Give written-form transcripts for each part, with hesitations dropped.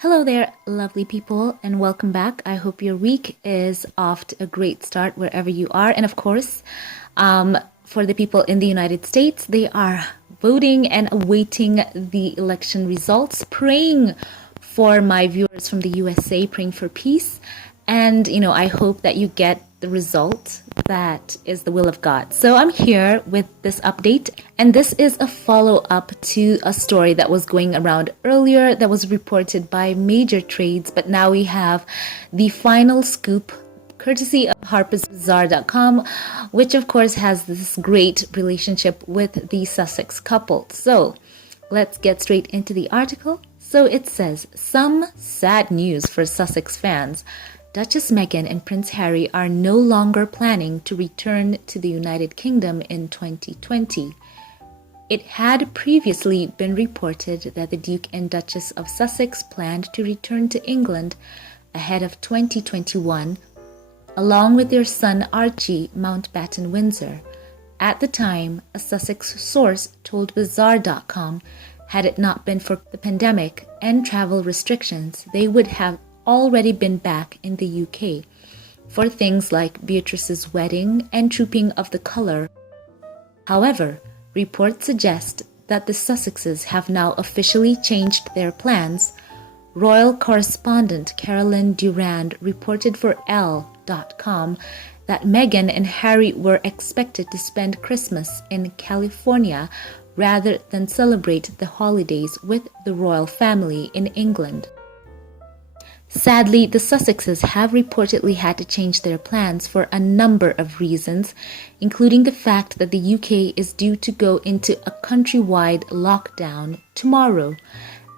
Hello there, lovely people, and welcome back. I hope your week is off to a great start wherever you are. And of course, for the people in the United States, they are voting and awaiting the election results, praying for my viewers from the USA, praying for peace. And, I hope that you get the result that is the will of God. So I'm here with this update, and this is a follow-up to a story that was going around earlier that was reported by Major Trades, but now we have the final scoop courtesy of harpersbazaar.com, which of course has this great relationship with the Sussex couple. So let's get straight into the article. So it says, some sad news for Sussex fans. Duchess Meghan and Prince Harry are no longer planning to return to the United Kingdom in 2020. It had previously been reported that the Duke and Duchess of Sussex planned to return to England ahead of 2021, along with their son Archie Mountbatten Windsor. At the time, a Sussex source told Bazaar.com, had it not been for the pandemic and travel restrictions, they would have already been back in the UK for things like Beatrice's wedding and Trooping of the Colour. However, reports suggest that the Sussexes have now officially changed their plans. Royal correspondent Caroline Durand reported for Elle.com that Meghan and Harry were expected to spend Christmas in California rather than celebrate the holidays with the royal family in England. Sadly, the Sussexes have reportedly had to change their plans for a number of reasons, including the fact that the UK is due to go into a countrywide lockdown tomorrow.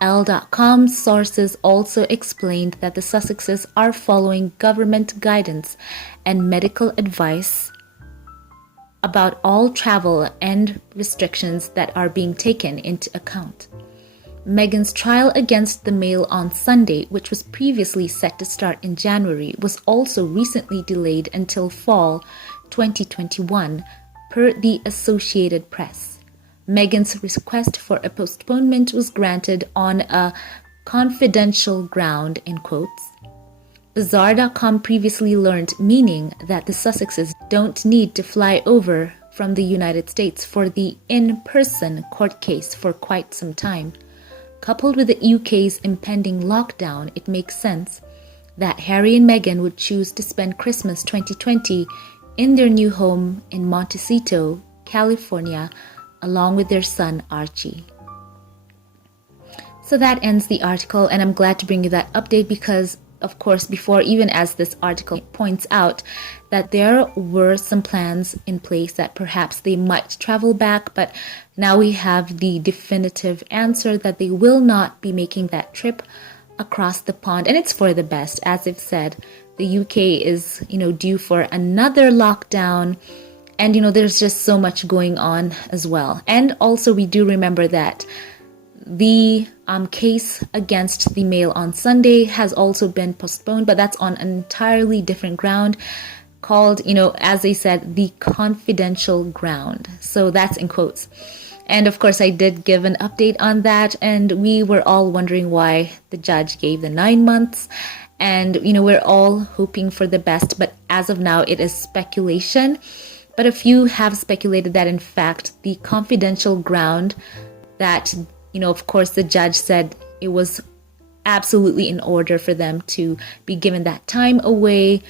Elle.com sources also explained that the Sussexes are following government guidance and medical advice about all travel and restrictions that are being taken into account. Meghan's trial against the Mail on Sunday, which was previously set to start in January, was also recently delayed until fall 2021, per the Associated Press. Meghan's request for a postponement was granted on a confidential ground, in quotes. Bazaar.com previously learned, meaning that the Sussexes don't need to fly over from the United States for the in-person court case for quite some time. Coupled with the UK's impending lockdown, it makes sense that Harry and Meghan would choose to spend Christmas 2020 in their new home in Montecito, California, along with their son Archie. So that ends the article, and I'm glad to bring you that update because, of course, before, even as this article points out, that there were some plans in place that perhaps they might travel back, but now we have the definitive answer that they will not be making that trip across the pond, and it's for the best. As I've said, the UK is, due for another lockdown, and, there's just so much going on as well. And also, we do remember that the case against the Mail on Sunday has also been postponed, but that's on an entirely different ground called, as they said, the confidential ground. So that's in quotes. And of course, I did give an update on that, and we were all wondering why the judge gave the 9 months. And, we're all hoping for the best, but as of now, it is speculation. But a few have speculated that, in fact, the confidential ground that of course, the judge said it was absolutely in order for them to be given that time away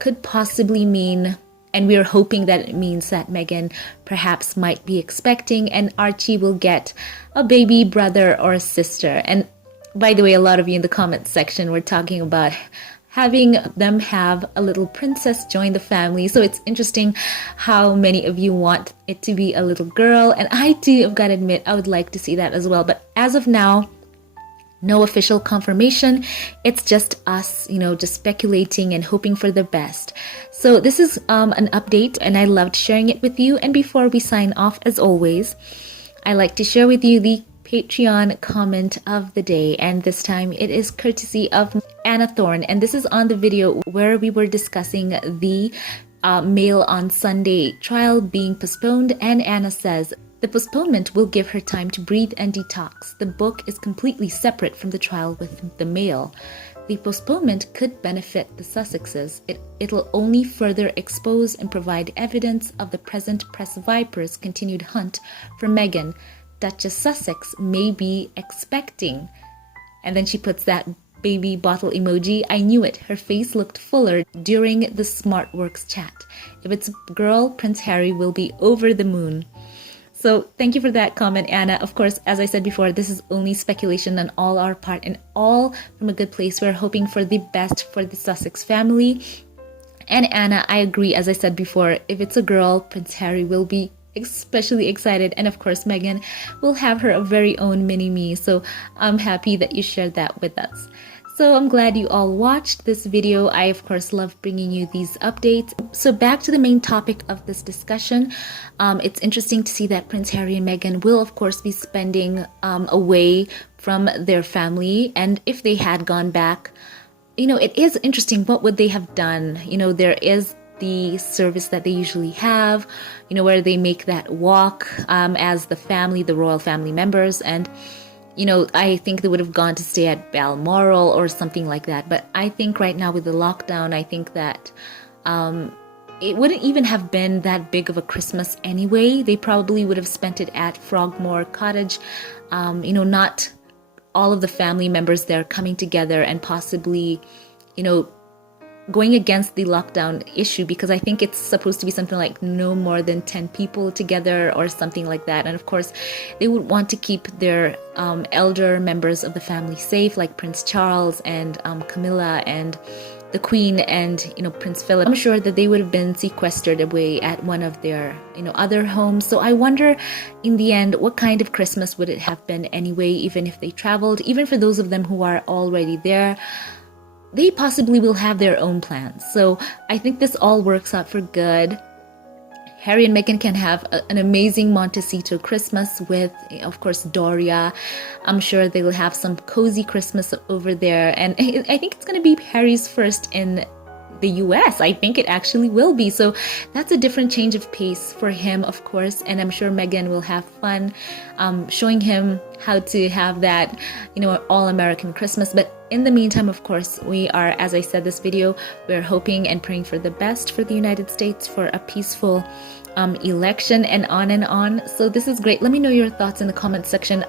could possibly mean, and we're hoping that it means that Meghan perhaps might be expecting and Archie will get a baby brother or a sister. And by the way, a lot of you in the comments section were talking about having them have a little princess join the family. So it's interesting how many of you want it to be a little girl. And I too, I've got to admit, I would like to see that as well. But as of now, no official confirmation. It's just us, just speculating and hoping for the best. So this is an update, and I loved sharing it with you. And before we sign off, as always, I like to share with you the Patreon comment of the day, and this time it is courtesy of Anna Thorne, and this is on the video where we were discussing the Mail on Sunday trial being postponed, and Anna says, The postponement will give her time to breathe and detox. The book is completely separate from the trial with the Mail. The postponement could benefit the Sussexes. It'll only further expose and provide evidence of the present press vipers' continued hunt for Meghan. Duchess Sussex may be expecting. And then she puts that baby bottle emoji. I knew it. Her face looked fuller during the SmartWorks chat. If it's a girl, Prince Harry will be over the moon. So thank you for that comment, Anna. Of course, as I said before, this is only speculation on all our part and all from a good place. We're hoping for the best for the Sussex family. And Anna, I agree. As I said before, if it's a girl, Prince Harry will be especially excited. And of course, Meghan will have her very own mini-me. So I'm happy that you shared that with us. So I'm glad you all watched this video. I, of course, love bringing you these updates. So back to the main topic of this discussion. It's interesting to see that Prince Harry and Meghan will, of course, be spending away from their family. And if they had gone back, it is interesting. What would they have done? There is the service that they usually have, where they make that walk as the family, the royal family members. And I think they would have gone to stay at Balmoral or something like that. But I think right now with the lockdown, I think that it wouldn't even have been that big of a Christmas anyway. They probably would have spent it at Frogmore Cottage. Not all of the family members there coming together and possibly, going against the lockdown issue, because I think it's supposed to be something like no more than 10 people together or something like that. And of course, they would want to keep their elder members of the family safe, like Prince Charles and Camilla and the Queen and, Prince Philip. I'm sure that they would have been sequestered away at one of their, other homes. So I wonder in the end, what kind of Christmas would it have been anyway, even if they traveled, even for those of them who are already there. They possibly will have their own plans. So I think this all works out for good. Harry and Meghan can have an amazing Montecito Christmas with, of course, Doria. I'm sure they will have some cozy Christmas over there. And I think it's going to be Harry's first in the US. I think it actually will be. So that's a different change of pace for him, of course. And I'm sure Meghan will have fun showing him how to have that, all-American Christmas. But in the meantime, of course, we are, as I said this video, we're hoping and praying for the best for the United States, for a peaceful election and on and on. So this is great. Let me know your thoughts in the comment section.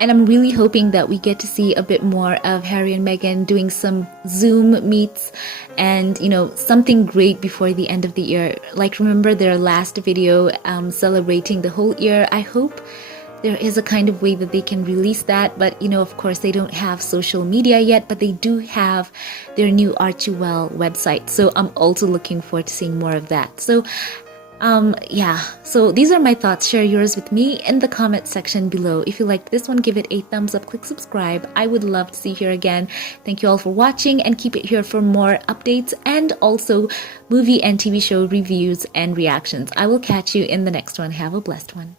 And I'm really hoping that we get to see a bit more of Harry and Meghan doing some Zoom meets and, something great before the end of the year. Like, remember their last video celebrating the whole year? I hope there is a kind of way that they can release that. But, of course, they don't have social media yet, but they do have their new Archie Well website. So I'm also looking forward to seeing more of that. So so these are my thoughts. Share yours with me in the comment section below. If you liked this one, give it a thumbs up, click subscribe. I would love to see you here again. Thank you all for watching, and keep it here for more updates and also movie and TV show reviews and reactions. I will catch you in the next one. Have a blessed one.